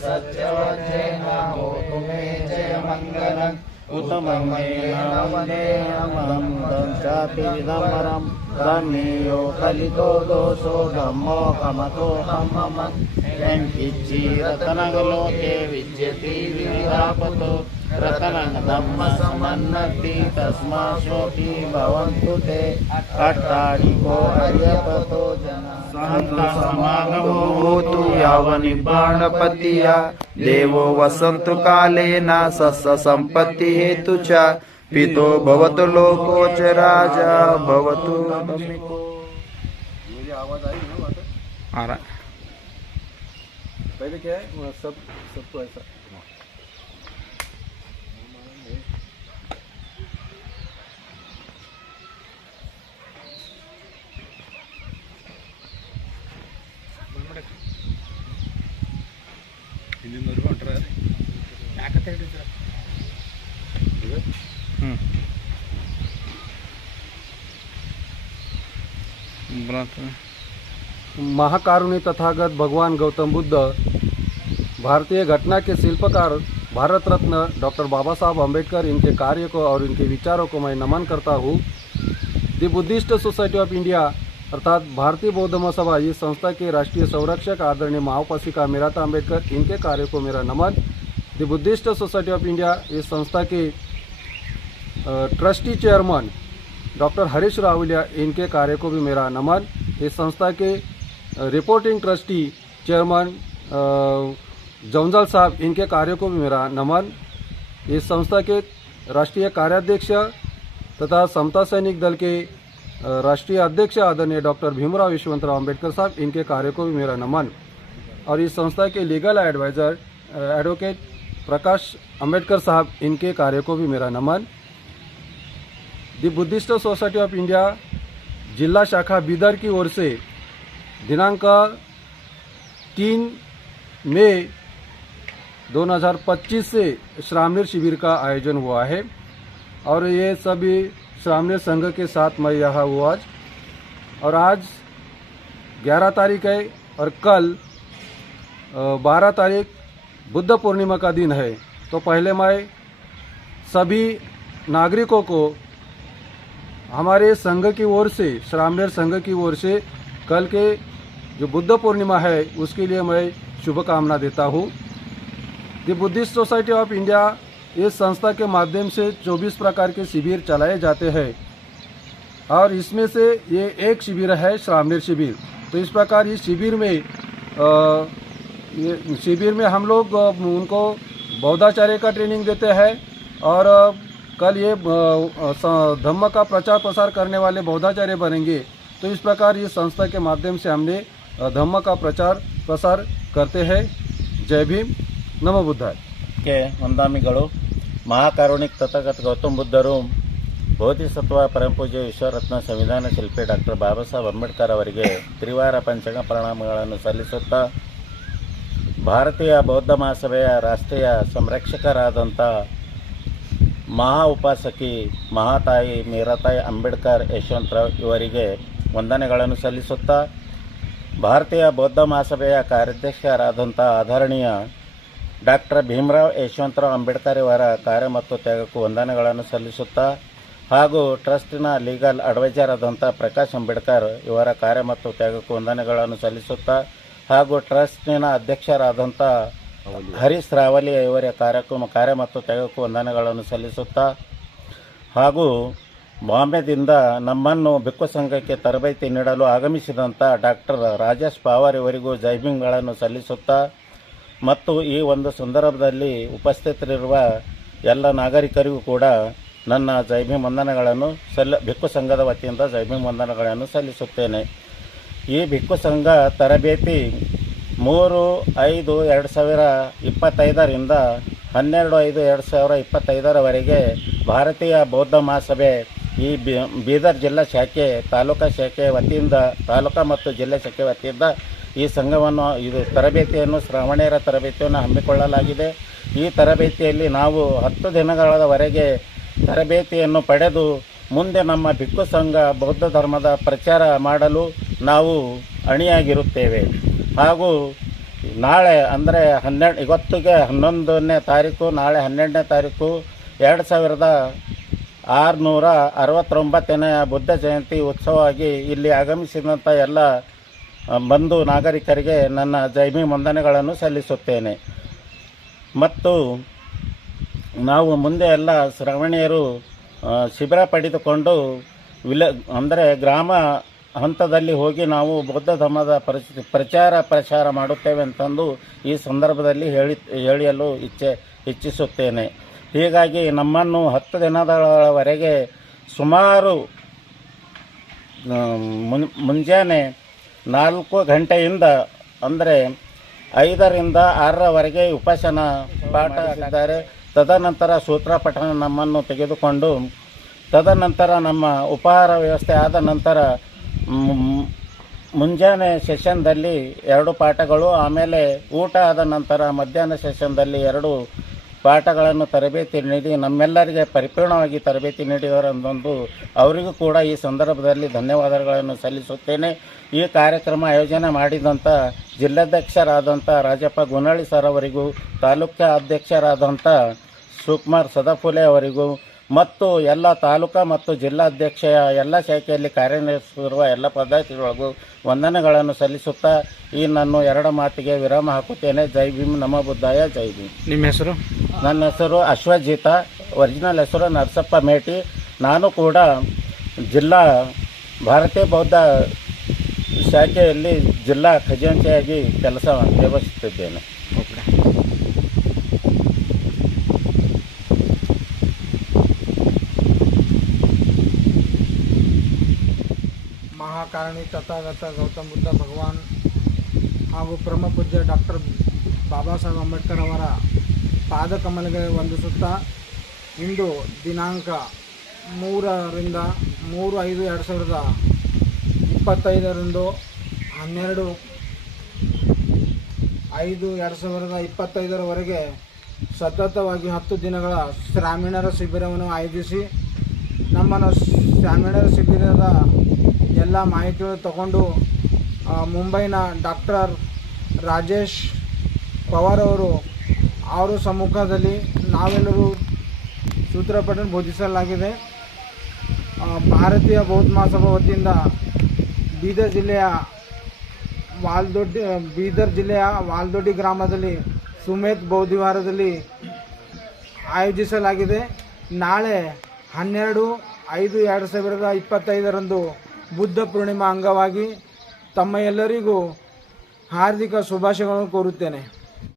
सत्यवचेन होतु मे जय मङ्गलम् उत्तममेन वन्देऽहं चापिदमरं धन्यो कलितो दोषो धम्मो कमतोऽहं मम रतनगलोके विद्यति विविधापतो रतनं धम्म समन्नति तस्माशोऽपि भवन्तु ते अट्टारिको अर्यपतो जना समागमो होतु यावनिर्वाणपतिया देवो वसन्तु कालेन सस्य सम्पत्ति हेतु च पितो भवतु लोको च राजा भवतु। मेरी आवाज आई ना आ रहा पहले क्या है सबको ऐसा महाकारुणी तथागत भगवान गौतम बुद्ध भारतीय घटना के शिल्पकार भारत रत्न डॉक्टर बाबा साहब अम्बेडकर, इनके कार्य को और इनके विचारों को मैं नमन करता हूँ। The Buddhist society of India अर्थात भारतीय बौद्ध महासभा, इस संस्था के राष्ट्रीय संरक्षक आदरणीय महाउपासिका मीराता अम्बेडकर, इनके कार्य को मेरा नमन। The Buddhist society of India इस संस्था के trustee chairman doctor Harish Rawalia, इनके कार्य को भी मेरा नमन। इस संस्था के रिपोर्टिंग ट्रस्टी चेयरमैन जौंजाल साहब, इनके कार्य को भी मेरा नमन। इस संस्था के राष्ट्रीय कार्याध्यक्ष तथा समता सैनिक दल के राष्ट्रीय अध्यक्ष आदरणीय डॉक्टर भीमराव यशवंतराव अम्बेडकर साहब, इनके कार्य को भी मेरा नमन। और इस संस्था के legal adviser advocate Prakash Ambedkar साहब, इनके कार्य को भी मेरा नमन। The Buddhist society of India जिला शाखा बीदर की ओर से दिनांक 3 मई 2025 से श्रामणीर शिविर का आयोजन हुआ है और ये सभी श्रामणीर संघ के साथ मैं यहाँ हुआ आज। और आज 11 तारीख है और कल 12 तारीख बुद्ध पूर्णिमा का दिन है। तो पहले मैं सभी नागरिकों को हमारे संघ की ओर से, श्रामणीर संघ की ओर से कल के जो बुद्ध पूर्णिमा है उसके लिए मैं शुभकामना देता हूँ। The Buddhist society of India इस संस्था के माध्यम से 24 प्रकार के शिविर चलाए जाते हैं और इसमें से ये एक शिविर है श्रामणीर शिविर। तो इस प्रकार इस शिविर में हम लोग उनको बौद्धाचार्य का ट्रेनिंग देते हैं और कल ये धम्म का प्रचार प्रसार करने वाले बौद्धाचार्य बनेंगे। तो इस प्रकार इस संस्था के माध्यम से हमने धम्म का प्रचार प्रसार करते हैं। जय भीम, नमो बुद्धाय। के वंदामिगळु महाकारुणिक तथागत गौतम बुद्धರು ಬೋಧಿಸತ್ವ ಪರಮಪೂಜ್ಯ ವಿಶ್ವರತ್ನ ಸಂವಿಧಾನ ಶಿಲ್ಪಿ ಡಾಕ್ಟರ್ ಬಾಬಾ ಸಾಹೇಬ್ ಅಂಬೇಡ್ಕರ್ ಅವರಿಗೆ ತ್ರಿವಾರ ಪಂಚಂಗ ಪ್ರಣಾಮಗಳನ್ನು ಸಲ್ಲಿಸುತ್ತಾ ಭಾರತೀಯ ಬೌದ್ಧ ಮಹಾಸಭೆಯ ರಾಷ್ಟ್ರೀಯ ಸಂರಕ್ಷಕರಾದಂಥ ಮಹಾ ಉಪಾಸಕಿ ಮಹಾತಾಯಿ ಮೀರಾತಾಯಿ ಅಂಬೇಡ್ಕರ್ ಯಶವಂತರಾವ್ ಇವರಿಗೆ ವಂದನೆಗಳನ್ನು ಸಲ್ಲಿಸುತ್ತಾ ಭಾರತೀಯ ಬೌದ್ಧ ಮಹಾಸಭೆಯ ಕಾರ್ಯಾಧ್ಯಕ್ಷರಾದಂಥ ಆದರಣೀಯ ಡಾಕ್ಟರ್ ಭೀಮರಾವ್ ಯಶವಂತರಾವ್ ಅಂಬೇಡ್ಕರ್ ಇವರ ಕಾರ್ಯ ಮತ್ತು ತ್ಯಾಗಕ್ಕೂ ವಂದನೆಗಳನ್ನು ಸಲ್ಲಿಸುತ್ತಾ ಹಾಗೂ ಟ್ರಸ್ಟಿನ ಲೀಗಲ್ ಅಡ್ವೈಸರ್ ಆದಂಥ ಪ್ರಕಾಶ್ ಅಂಬೇಡ್ಕರ್ ಇವರ ಕಾರ್ಯ ಮತ್ತು ತ್ಯಾಗಕ್ಕೂ ವಂದನೆಗಳನ್ನು ಸಲ್ಲಿಸುತ್ತಾ ಹಾಗೂ ಟ್ರಸ್ಟಿನ ಅಧ್ಯಕ್ಷರಾದಂಥ ಹರೀಶ್ ರಾವಲಿ ಇವರ ಕಾರ್ಯ ಮತ್ತು ತ್ಯಾಗಕ್ಕೂ ವಂದನೆಗಳನ್ನು ಸಲ್ಲಿಸುತ್ತಾ ಹಾಗೂ ಬಾಂಬೆದಿಂದ ನಮ್ಮನ್ನು ಭಿಕ್ಕು ಸಂಘಕ್ಕೆ ತರಬೇತಿ ನೀಡಲು ಆಗಮಿಸಿದಂಥ ಡಾಕ್ಟರ್ ರಾಜೇಶ್ ಪವಾರ್ ಇವರಿಗೂ ಜೈಭೀಮ್ಗಳನ್ನು ಸಲ್ಲಿಸುತ್ತಾ ಮತ್ತು ಈ ಒಂದು ಸಂದರ್ಭದಲ್ಲಿ ಉಪಸ್ಥಿತರಿರುವ ಎಲ್ಲ ನಾಗರಿಕರಿಗೂ ಕೂಡ ನನ್ನ ಜೈಭೀಮ್ ವಂದನೆಗಳನ್ನು ಭಿಕ್ಕು ಸಂಘದ ವತಿಯಿಂದ ಜೈಭೀಮ್ ವಂದನೆಗಳನ್ನು ಸಲ್ಲಿಸುತ್ತೇನೆ. ಈ ಭಿಕ್ಕು ಸಂಘ ತರಬೇತಿ 3/5/2025ರಿಂದ 12/5/2025ರವರೆಗೆ ಭಾರತೀಯ ಬೌದ್ಧ ಮಹಾಸಭೆ ಈ ಬೀದರ್ ಜಿಲ್ಲಾ ಶಾಖೆ ತಾಲೂಕಾ ಶಾಖೆ ವತಿಯಿಂದ ತಾಲೂಕಾ ಮತ್ತು ಜಿಲ್ಲಾ ಶಾಖೆ ವತಿಯಿಂದ ಈ ಸಂಘವನ್ನು ತರಬೇತಿಯನ್ನು ಶ್ರಾವಣಿಯರ ತರಬೇತಿಯನ್ನು ಹಮ್ಮಿಕೊಳ್ಳಲಾಗಿದೆ. ಈ ತರಬೇತಿಯಲ್ಲಿ ನಾವು 10 ದಿನಗಳವರೆಗೆ ತರಬೇತಿಯನ್ನು ಪಡೆದು ಮುಂದೆ ನಮ್ಮ ಭಿಕ್ಕು ಸಂಘ ಬೌದ್ಧ ಧರ್ಮದ ಪ್ರಚಾರ ಮಾಡಲು ನಾವು ಅಣಿಯಾಗಿರುತ್ತೇವೆ. ಹಾಗೂ ನಾಳೆ ಅಂದರೆ ಇವತ್ತಿಗೆ 11ನೇ ತಾರೀಕು, ನಾಳೆ 12ನೇ ತಾರೀಕು 2669ನೇ ಬುದ್ಧ ಜಯಂತಿ ಉತ್ಸವವಾಗಿ ಇಲ್ಲಿ ಆಗಮಿಸಿದಂಥ ಎಲ್ಲ ಬಂಧು ನಾಗರಿಕರಿಗೆ ನನ್ನ ಜೈಭೀಮ್ ವಂದನೆಗಳನ್ನು ಸಲ್ಲಿಸುತ್ತೇನೆ. ಮತ್ತು ನಾವು ಮುಂದೆ ಎಲ್ಲ ಶ್ರವಣಿಯರು ಶಿಬಿರ ಪಡೆದುಕೊಂಡು ಅಂದರೆ ಗ್ರಾಮ ಹಂತದಲ್ಲಿ ಹೋಗಿ ನಾವು ಬೌದ್ಧ ಧರ್ಮದ ಪ್ರಚಾರ ಮಾಡುತ್ತೇವೆ ಅಂತಂದು ಈ ಸಂದರ್ಭದಲ್ಲಿ ಹೇಳಲು ಇಚ್ಛಿಸುತ್ತೇನೆ. ಹೀಗಾಗಿ ನಮ್ಮನ್ನು 10 ದಿನಗಳವರೆಗೆ ಸುಮಾರು ಮುಂಜಾನೆ 4 ಗಂಟೆಯಿಂದ ಅಂದರೆ 5ರಿಂದ 6ರವರೆಗೆ ಉಪಾಸನ ಪಾಠ ಆಗಿದ್ದಾರೆ. ತದನಂತರ ಸೂತ್ರ ಪಠಣ ನಮ್ಮನ್ನು ತೆಗೆದುಕೊಂಡು ತದನಂತರ ನಮ್ಮ ಉಪಹಾರ ವ್ಯವಸ್ಥೆ ಆದ ನಂತರ ಮುಂಜಾನೆ ಸೆಷನ್ದಲ್ಲಿ 2 ಪಾಠಗಳು, ಆಮೇಲೆ ಊಟ ಆದ ನಂತರ ಮಧ್ಯಾಹ್ನ ಸೆಷನ್ದಲ್ಲಿ 2 ಪಾಠಗಳನ್ನು ತರಬೇತಿ ನೀಡಿ ನಮ್ಮೆಲ್ಲರಿಗೆ ಪರಿಪೂರ್ಣವಾಗಿ ತರಬೇತಿ ನೀಡಿದರೆಂದು ಅವರಿಗೂ ಕೂಡ ಈ ಸಂದರ್ಭದಲ್ಲಿ ಧನ್ಯವಾದಗಳನ್ನು ಸಲ್ಲಿಸುತ್ತೇನೆ. ಈ ಕಾರ್ಯಕ್ರಮ ಆಯೋಜನೆ ಮಾಡಿದಂಥ ಜಿಲ್ಲಾಧ್ಯಕ್ಷರಾದಂಥ ರಾಜಪ್ಪ ಗುನಳ್ಳಿ ಸರ್ ಅವರಿಗೂ, ತಾಲೂಕಾ ಅಧ್ಯಕ್ಷರಾದಂಥ ಶಿವಕುಮಾರ್ ಸದಾಫುಲೆ ಅವರಿಗೂ ಮತ್ತು ಎಲ್ಲ ತಾಲೂಕಾ ಮತ್ತು ಜಿಲ್ಲಾಧ್ಯಕ್ಷೆಯ ಎಲ್ಲ ಶಾಖೆಯಲ್ಲಿ ಕಾರ್ಯನಿರ್ವಹಿಸಿರುವ ಎಲ್ಲ ಪದಾಧಿಕಾರಿಗಳಿಗೂ ವಂದನೆಗಳನ್ನು ಸಲ್ಲಿಸುತ್ತಾ ಈ ನಾನು 2 ಮಾತಿಗೆ ವಿರಾಮ ಹಾಕುತ್ತೇನೆ. ಜೈ ಭೀಮ್, ನಮೋ ಬುದ್ಧಾಯ, ಜೈ ಭೀಮ್. ನಿಮ್ಮ ಹೆಸರು? ನನ್ನ ಹೆಸರು ಅಶ್ವಜಿತ, ಒರಿಜಿನಲ್ ಹೆಸರು ನರಸಪ್ಪ ಮೇಟಿ. ನಾನು ಕೂಡ ಜಿಲ್ಲಾ ಭಾರತೀಯ ಬೌದ್ಧ ಶಾಖೆಯಲ್ಲಿ ಜಿಲ್ಲಾ ಖಜಾಂಚಿಯಾಗಿ ಕೆಲಸ ನಿರ್ವಹಿಸುತ್ತಿದ್ದೇನೆ. ಮಹಾಕಾರಣಿ ತಥಾಗತ ಗೌತಮ ಬುದ್ಧ ಭಗವಾನ್ ಹಾಗೂ ಪರಮ ಪೂಜ್ಯ ಡಾಕ್ಟರ್ ಬಾಬಾ ಸಾಹೇಬ್ ಅಂಬೇಡ್ಕರ್ ಅವರ ಪಾದಕಮಲಗೆ ವಂದಿಸುತ್ತಾ ಇಂದು ದಿನಾಂಕ 3ರಿಂದ 3/5/2025ರಂದು 12/5/2025ರವರೆಗೆ ಸತತವಾಗಿ 10 ದಿನಗಳ ಶ್ರಾವಣಿಯರ ಶಿಬಿರವನ್ನು ಆಯೋಜಿಸಿ ನಮ್ಮನ್ನು ಶ್ರಾವಣಿಯರ ಶಿಬಿರದ ಎಲ್ಲ ಮಾಹಿತಿಗಳು ತಗೊಂಡು ಮುಂಬೈನ ಡಾಕ್ಟರ್ ರಾಜೇಶ್ ಪವಾರ್ ಅವರ ಸಮ್ಮುಖದಲ್ಲಿ ನಾವೆಲ್ಲರೂ ಸೂತ್ರಪಠಣ ಬೋಧಿಸಲಾಗಿದೆ. ಭಾರತೀಯ ಬೌದ್ಧ ಮಹಾಸಭಾ ವತಿಯಿಂದ ಬೀದರ್ ಜಿಲ್ಲೆಯ ವಾಲ್ದೊಡ್ಡಿ ಗ್ರಾಮದಲ್ಲಿ ಸುಮೇತ್ ಬೌದ್ಧವಿಹಾರದಲ್ಲಿ ಆಯೋಜಿಸಲಾಗಿದೆ. ನಾಳೆ 12/5/2025ರಂದು ಬುದ್ಧ ಪೂರ್ಣಿಮಾ ಅಂಗವಾಗಿ ತಮ್ಮ ಎಲ್ಲರಿಗೂ ಹಾರ್ದಿಕ ಶುಭಾಶಯಗಳನ್ನು ಕೋರುತ್ತೇನೆ.